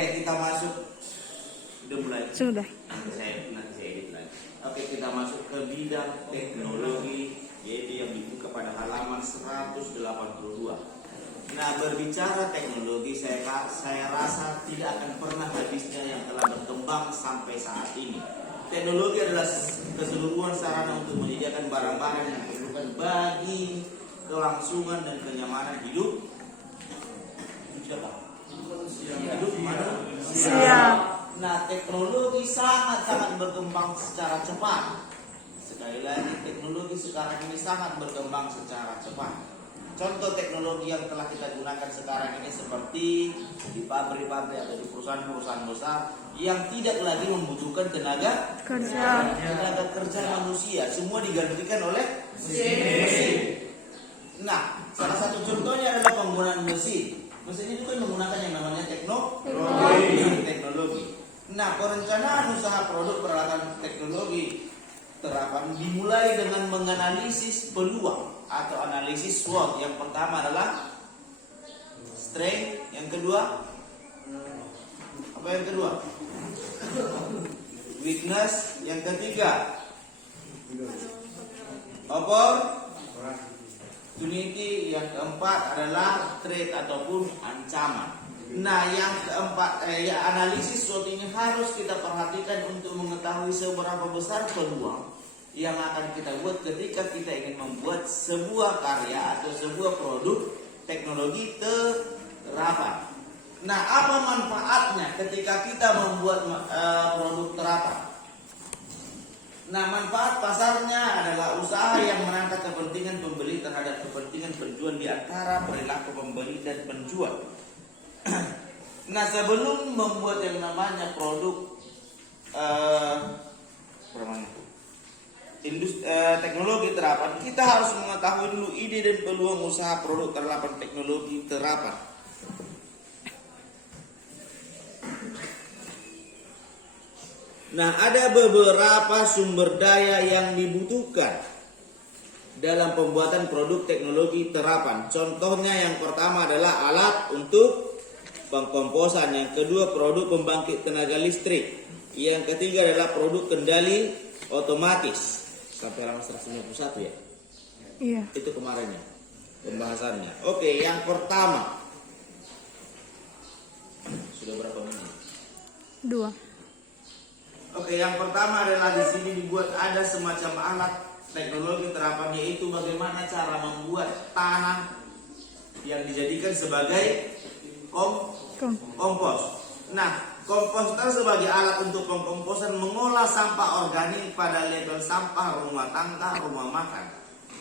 Oke, kita masuk. Sudah mulai. Sudah. Nanti saya edit lagi. Oke, kita masuk ke bidang teknologi, yaitu yang dibuka pada halaman 182. Nah, berbicara teknologi, saya rasa tidak akan pernah habisnya yang telah berkembang sampai saat ini. Teknologi adalah keseluruhan sarana untuk menyediakan barang-barang yang diperlukan bagi kelangsungan dan kenyamanan hidup. Hidup Siap. Nah, teknologi sangat berkembang secara cepat. Sekali lagi, teknologi sekarang ini sangat berkembang secara cepat. Contoh teknologi yang telah kita gunakan sekarang ini seperti di pabrik-pabrik atau di perusahaan-perusahaan besar yang tidak lagi membutuhkan tenaga kerja manusia, semua digantikan oleh mesin. Nah, salah satu contohnya adalah penggunaan mesin. Mesin itu kan menggunakan yang namanya teknologi. Nah, perencanaan usaha produk peralatan teknologi terapan dimulai dengan menganalisis peluang atau analisis SWOT. Yang pertama adalah strength, yang kedua apa yang kedua? Weakness, yang ketiga opportunity, yang keempat adalah threat ataupun ancaman. Nah, yang keempat analisis SWOT ini harus kita perhatikan untuk mengetahui seberapa besar peluang yang akan kita buat ketika kita ingin membuat sebuah karya atau sebuah produk teknologi terapan. Nah, apa manfaatnya ketika kita membuat produk terapan? Nah, manfaat pasarnya adalah usaha yang mengangkat kepentingan pembeli terhadap kepentingan penjual di antara perilaku pembeli dan penjual. Nah, sebelum membuat yang namanya produk teknologi terapan, kita harus mengetahui dulu ide dan peluang usaha produk terapan teknologi terapan. Nah, ada beberapa sumber daya yang dibutuhkan dalam pembuatan produk teknologi terapan. Contohnya yang pertama adalah alat untuk pengkomposan, yang kedua produk pembangkit tenaga listrik, yang ketiga adalah produk kendali otomatis. Sampai halaman 191 ya? Iya. Itu kemarinnya pembahasannya. Oke, yang pertama. Sudah berapa menit? 2. Oke, yang pertama adalah di sini dibuat ada semacam alat teknologi terapan, yaitu bagaimana cara membuat tanah yang dijadikan sebagai kompos. Nah, komposter sebagai alat untuk pengkomposan mengolah sampah organik pada level sampah rumah tangga, rumah makan.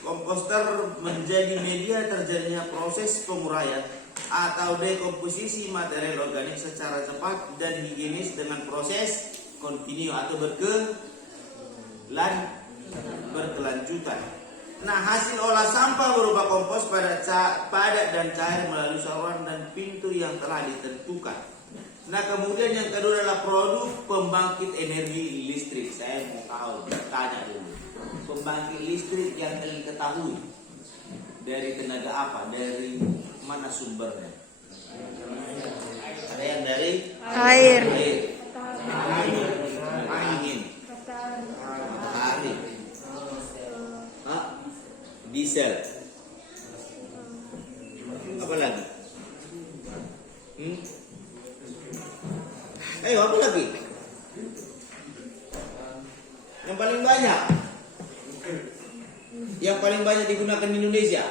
Komposter menjadi media terjadinya proses penguraian atau dekomposisi material organik secara cepat dan higienis dengan proses kontinu atau berkelanjutan. Nah, hasil olah sampah berupa kompos padat dan cair melalui saluran dan pintu yang telah ditentukan. Nah, kemudian yang kedua adalah produk pembangkit energi listrik. Saya mau tahu, tanya dulu. Pembangkit listrik yang kalian ketahui dari tenaga apa? Dari mana sumbernya? Ada yang dari Air. Angin, matahari, diesel. Apa lagi? Ayo, apa lagi? Yang paling banyak digunakan di Indonesia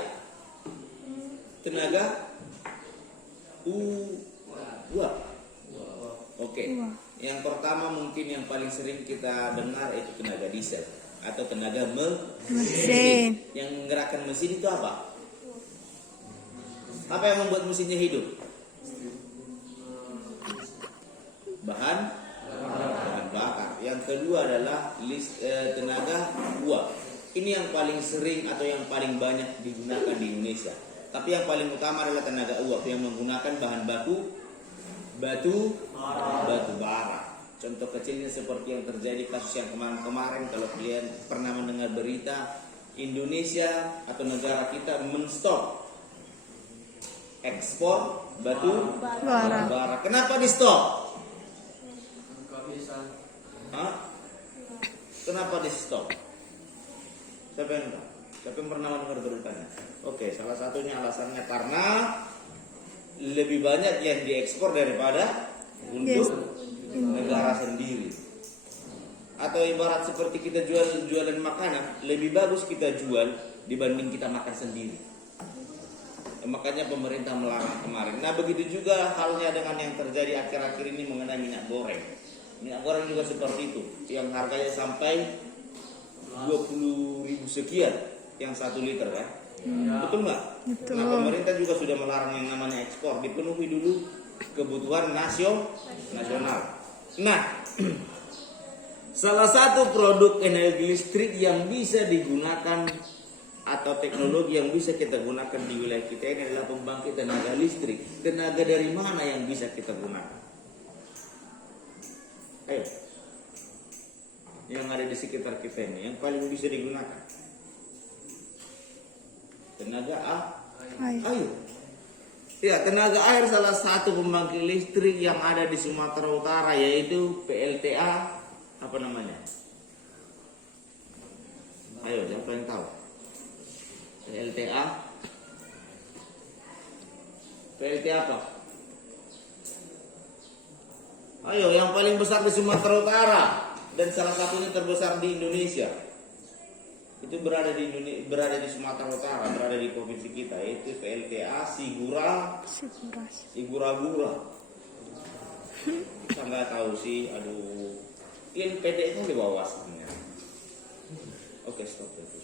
tenaga uap. Oke. Yang pertama mungkin yang paling sering kita dengar itu tenaga diesel atau tenaga mesin. Yang menggerakkan mesin itu apa? Apa yang membuat mesinnya hidup? Bahan bakar. Yang kedua adalah tenaga uap. Ini yang paling sering atau yang paling banyak digunakan di Indonesia. Tapi yang paling utama adalah tenaga uap yang menggunakan bahan baku batu bara. Contoh kecilnya seperti yang terjadi kasus yang kemarin-kemarin, kalau kalian pernah mendengar berita, Indonesia atau negara kita menstop ekspor batu Bara. bara. Kenapa di stop? Hah? Kenapa di stop? Siapa yang tahu? Siapa yang pernah mendengar beritanya? Oke, salah satunya alasannya karena lebih banyak yang diekspor daripada untuk negara sendiri. Atau ibarat seperti kita jualan makanan, lebih bagus kita jual dibanding kita makan sendiri. Makanya pemerintah melarang kemarin. Nah, begitu juga halnya dengan yang terjadi akhir-akhir ini mengenai minyak goreng. Minyak goreng juga seperti itu, yang harganya sampai 20.000 sekian yang 1 liter kan. Betul nggak? Betul. Nah, pemerintah juga sudah melarang yang namanya ekspor, dipenuhi dulu kebutuhan nasional. Nah, salah satu produk energi listrik yang bisa digunakan atau teknologi yang bisa kita gunakan di wilayah kita ini adalah pembangkit tenaga listrik. Tenaga dari mana yang bisa kita gunakan? Ayo, yang ada di sekitar kita ini yang paling bisa digunakan tenaga air. Ya, tenaga air salah satu pembangkit listrik yang ada di Sumatera Utara, yaitu PLTA. Apa namanya? Ayo, siapa yang tahu? PLTA apa? Ayo, yang paling besar di Sumatera Utara dan salah satunya terbesar di Indonesia. Itu berada di Sumatera Utara, berada di provinsi kita, yaitu PLTA Sigura Gura. Saya nggak tahu sih, aduh. Yang pendek itu di bawah sebenarnya. Oke, stop itu.